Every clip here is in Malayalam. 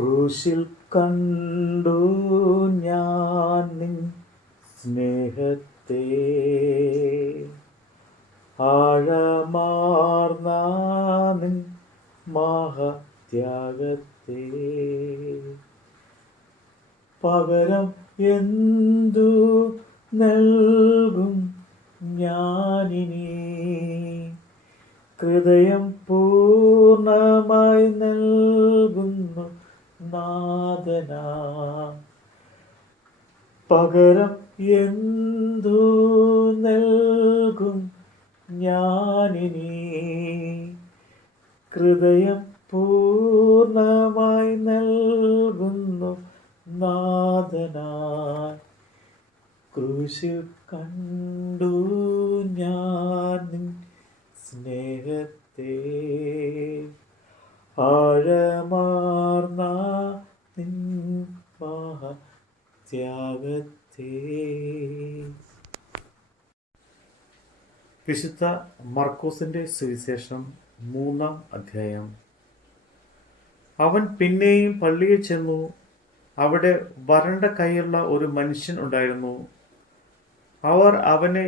ക്രൂശിൽ കണ്ടു ഞാൻ നിൻ സ്നേഹത്തെ, ആഴമാർന്ന നിൻ മഹത്യാഗത്തെ. പകരം എന്തു നൽകും ഞാനിനി? ഹൃദയം പൂർണ്ണമായി നൽകുന്നു നാഥനാ. പകരം എന്തു നൽകും ഞാനിനി? ഹൃദയം പൂർണ്ണമായി നൽകുന്നു നാഥനായി. ക്രൂശിൽ കണ്ടു ഞാൻ നിൻ സ്നേഹത്തെ, ആഴമാർന്ന നിൻ മഹത്യാഗത്തെ. വിശുദ്ധ മർക്കോസിന്റെ സുവിശേഷം 3-ാം അധ്യായം. അവൻ പിന്നെയും പള്ളിയിൽ ചെന്നു. അവിടെ വരണ്ട കൈയുള്ള ഒരു മനുഷ്യൻ ഉണ്ടായിരുന്നു. അവർ അവനെ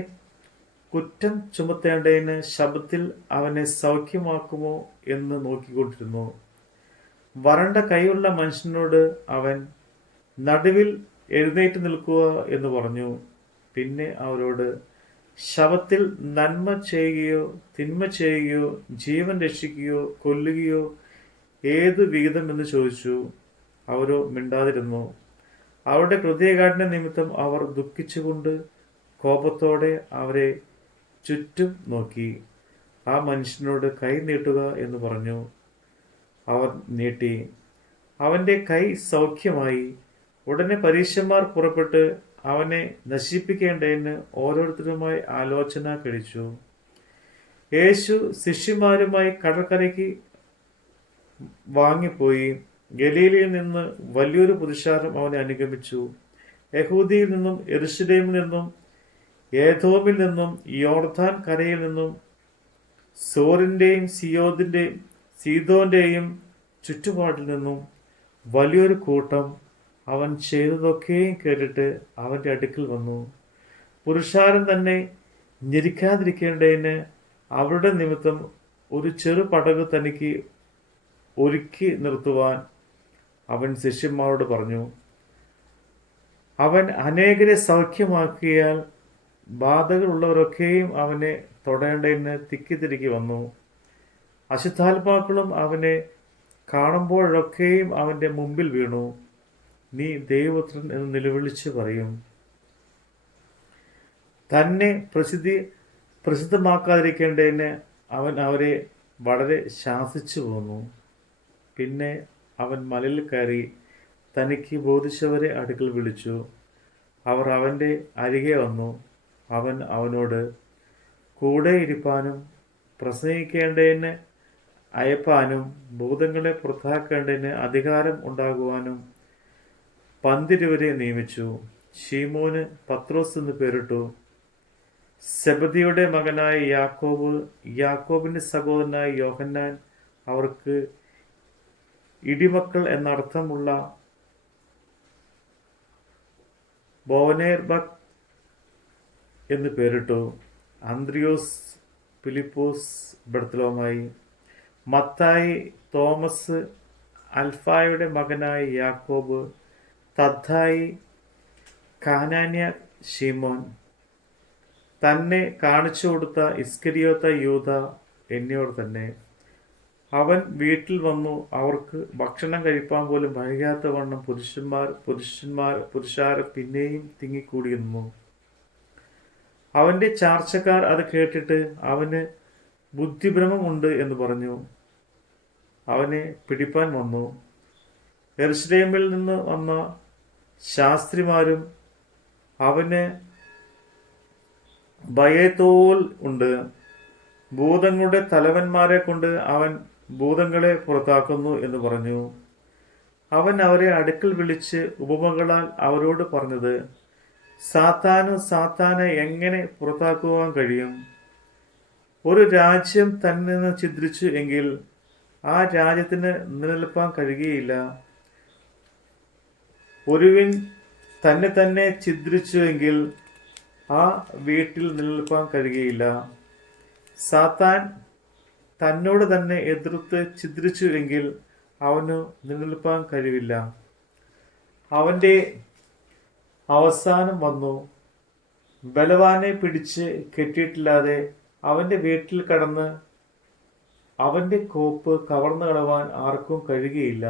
കുറ്റം ചുമത്തേണ്ടതിന് ശബ്ദത്തിൽ അവനെ സൗഖ്യമാക്കുമോ എന്ന് നോക്കിക്കൊണ്ടിരുന്നു. വരണ്ട കൈയുള്ള മനുഷ്യനോട് അവൻ, നടുവിൽ എഴുന്നേറ്റ് നിൽക്കുക എന്ന് പറഞ്ഞു. പിന്നെ അവരോട്, ശബ്ദത്തിൽ നന്മ ചെയ്യുകയോ തിന്മ ചെയ്യുകയോ ജീവൻ രക്ഷിക്കുകയോ കൊല്ലുകയോ ഏതു വിഹിതം എന്ന് ചോദിച്ചു. അവരോ മിണ്ടാതിരുന്നു. അവരുടെ ഹൃദയകാഠിന്യ നിമിത്തം അവർ ദുഃഖിച്ചുകൊണ്ട് കോപത്തോടെ അവരെ ചുറ്റും നോക്കി. ആ മനുഷ്യനോട് കൈ നീട്ടുക എന്ന് പറഞ്ഞു. അവർ നീട്ടി. അവന്റെ കൈ സൗഖ്യമായി. ഉടനെ പരീശന്മാർ പുറപ്പെട്ട് അവനെ നശിപ്പിക്കേണ്ടതിന് ഓരോരുത്തരുമായി ആലോചന കഴിച്ചു. യേശു ശിഷ്യന്മാരുമായി കടൽക്കരയ്ക്ക് വാങ്ങിപ്പോയി. ഗലീലയിൽ നിന്ന് വലിയൊരു പുരുഷാരം അവനെ അനുഗമിച്ചു. യഹൂദിയിൽ നിന്നും യെരൂശലേമിൽ നിന്നും ഏദോമിൽ നിന്നും യോർദാൻ കരയിൽ നിന്നും സോറിന്റെയും സീദോന്റെയും ചുറ്റുപാടിൽ നിന്നും വലിയൊരു കൂട്ടം അവൻ ചെയ്തതൊക്കെയും കേട്ടിട്ട് അവന്റെ അടുക്കൽ വന്നു. പുരുഷാരം തന്നെ ഞെരിക്കാതിരിക്കേണ്ടതിന് അവരുടെ നിമിത്തം ഒരു ചെറു പടക് തനിക്ക് ഒരുക്കി നിർത്തുവാൻ അവൻ ശിഷ്യന്മാരോട് പറഞ്ഞു. അവൻ അനേകരെ സൗഖ്യമാക്കിയാൽ ബാധകളുള്ളവരൊക്കെയും അവനെ തൊടേണ്ടതിന് തിക്കിത്തിരിക്കി വന്നു. അശുദ്ധാത്മാക്കളും അവനെ കാണുമ്പോഴൊക്കെയും അവന്റെ മുമ്പിൽ വീണു. നീ ദൈവപുത്രൻ എന്ന് നിലവിളിച്ച് പറയും. തന്നെ പ്രസിദ്ധമാക്കാതിരിക്കേണ്ടതിന് അവൻ അവരെ വളരെ ശാസിച്ചു പോന്നു. പിന്നെ അവൻ മലയിൽ കയറി തനിക്ക് ബോധിച്ചവരെ അടുക്കൽ വിളിച്ചു. അവർ അവന്റെ അരികെ വന്നു. അവൻ അവനോട് കൂടെ ഇരിപ്പാനും പ്രസംഗിക്കേണ്ടതിന് അയപ്പാനും ഭൂതങ്ങളെ പുറത്താക്കേണ്ടതിന് അധികാരം ഉണ്ടാകുവാനും 12 നിയമിച്ചു. ശീമോന് പത്രോസ് എന്ന് പേരിട്ടു. സെബദിയുടെ മകനായ യാക്കോബ്, യാക്കോബിന്റെ സഹോദരനായ യോഹന്നാൻ അവർക്ക് ഇടിമക്കൾ എന്നർത്ഥമുള്ള ബോവനേർബക് എന്ന് പേരിട്ടു. അന്ത്രിയോസ്, ഫിലിപ്പോസ്, ബർത്തലോമായി, മത്തായി, തോമസ്, അൽഫായുടെ മകനായ യാക്കോബ്, തദ്ദായി, കാനാന്യ ശീമോൻ, തന്നെ കാണിച്ചു കൊടുത്ത ഇസ്കരിയോത്ത യൂദ എന്നിവർ തന്നെ. അവൻ വീട്ടിൽ വന്നു. അവർക്ക് ഭക്ഷണം കഴിപ്പാൻ പോലും വൈകാത്ത വണ്ണം പുരുഷാരം പിന്നെയും തിങ്ങിക്കൂടിയിരുന്നു. അവന്റെ ചാർച്ചക്കാർ അത് കേട്ടിട്ട് അവന് ബുദ്ധിഭ്രമം ഉണ്ട് എന്ന് പറഞ്ഞു. അവനെ പിടിപ്പാൻ വന്നു. യെരൂശലേമിൽ നിന്ന് വന്ന ശാസ്ത്രിമാരും അവന് ഭയത്തോൽ ഉണ്ട്. ഭൂതങ്ങളുടെ തലവന്മാരെ കൊണ്ട് അവൻ ഭൂതങ്ങളെ പുറത്താക്കുന്നു എന്ന് പറഞ്ഞു. അവൻ അവരെ അടുക്കൽ വിളിച്ച് ഉപമകളാൽ അവരോട് പറഞ്ഞത്, സാത്താനെ എങ്ങനെ പുറത്താക്കുവാൻ കഴിയും? ഒരു രാജ്യം തന്നെ നിന്ന് ഛിദ്രിച്ചു എങ്കിൽ ആ രാജ്യത്തിന് നിലനിൽപ്പാൻ കഴിയുകയില്ല. ഒരുവൻ തന്നെ തന്നെ ഛിദ്രിച്ചുവെങ്കിൽ ആ വീട്ടിൽ നിലനിൽപ്പാൻ കഴിയുകയില്ല. സാത്താൻ തന്നോട് തന്നെ എതിർത്ത് ഛിദ്രിച്ചു എങ്കിൽ അവനു നിലനിൽപ്പാൻ കഴിവില്ല. അവന്റെ അവസാനം വന്നു. ബലവാനെ പിടിച്ച് കെട്ടിയിട്ടില്ലാതെ അവന്റെ വീട്ടിൽ കടന്ന് അവന്റെ കോപ്പ് കവർന്നു കളവാൻ ആർക്കും കഴിയുകയില്ല.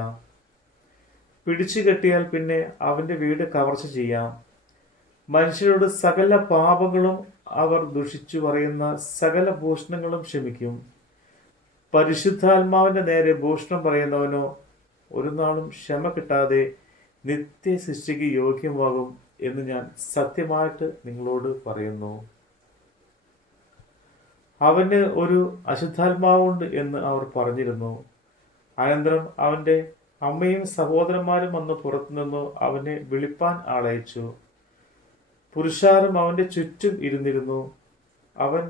പിടിച്ചു കെട്ടിയാൽ പിന്നെ അവന്റെ വീട് കവർച്ച ചെയ്യാം. മനുഷ്യരോട് സകല പാപങ്ങളും അവർ ദുഷിച്ചു പറയുന്ന സകല ഭൂഷണങ്ങളും ക്ഷമിക്കും. പരിശുദ്ധാത്മാവിന്റെ നേരെ ഭൂഷണം പറയുന്നവനോ ഒരു നാളും ക്ഷമ കിട്ടാതെ നിത്യശിക്ഷയ്ക്ക് യോഗ്യമാകും എന്ന് ഞാൻ സത്യമായിട്ട് നിങ്ങളോട് പറയുന്നു. അവന് ഒരു അശുദ്ധാത്മാവുണ്ട് എന്ന് അവർ പറഞ്ഞിരുന്നു. അനന്തരം അവന്റെ അമ്മയും സഹോദരന്മാരും വന്ന് പുറത്തുനിന്നു അവനെ വിളിപ്പാൻ ആളയച്ചു. പുരുഷാരം അവന്റെ ചുറ്റും ഇരുന്നിരുന്നു. അവൻ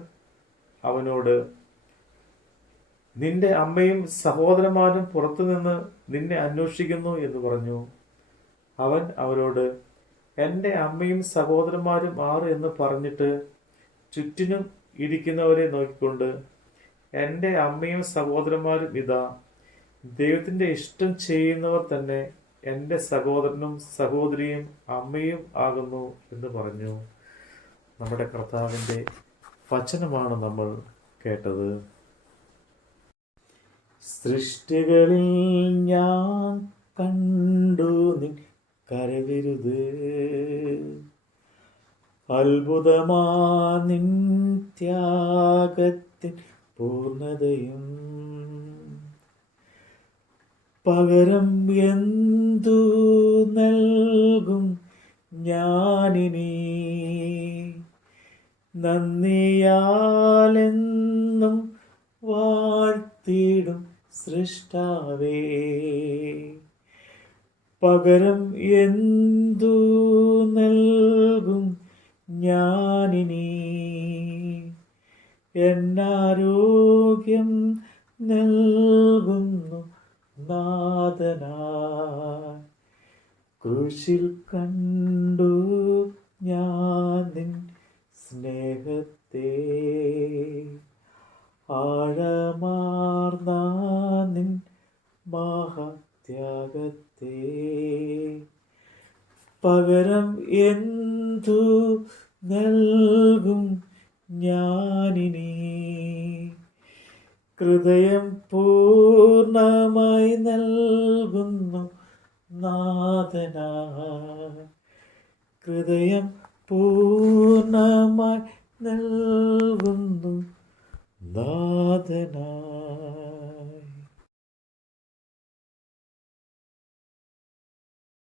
അവനോട്, നിന്റെ അമ്മയും സഹോദരന്മാരും പുറത്തുനിന്ന് നിന്നെ അന്വേഷിക്കുന്നു എന്ന് പറഞ്ഞു. അവൻ അവരോട്, എൻ്റെ അമ്മയും സഹോദരന്മാരും ആറ് എന്ന് പറഞ്ഞിട്ട് ചുറ്റിനും ഇരിക്കുന്നവരെ നോക്കിക്കൊണ്ട്, എൻ്റെ അമ്മയും സഹോദരന്മാരും ഇതാ, ദൈവത്തിൻ്റെ ഇഷ്ടം ചെയ്യുന്നവർ തന്നെ എൻ്റെ സഹോദരനും സഹോദരിയും അമ്മയും ആകുന്നു എന്ന് പറഞ്ഞു. നമ്മുടെ കർത്താവിൻ്റെ വചനമാണ് നമ്മൾ കേട്ടത്. സൃഷ്ടികളിൽ ഞാൻ കണ്ടു നിൻ കരവിരുത്, അത്ഭുതമാ നിൻ ത്യാഗത്തിൻ പൂർണ്ണതയും. പകരം എന്തു നൽകും ഞാനിനി, നന്ദിയാലെന്നും വാഴ്ത്തിടും സൃഷ്ടാവേ. പകരം എന്തു നൽകും ഞാനിനി, എന്നാരോഗ്യം നൽകുന്നു നാഥനായി. ക്രൂശിൽ കണ്ടു ഞാൻ നിൻ സ്നേഹത്തെ, ആഴമാർന്ന നിൻ മഹത്യാഗത്തെ. പകരം എന്തു നൽകും ഞാനിനി, ഹൃദയം പൂർണ്ണമായി നൽകുന്നു നാഥനായി. ഹൃദയം പൂർണ്ണമായി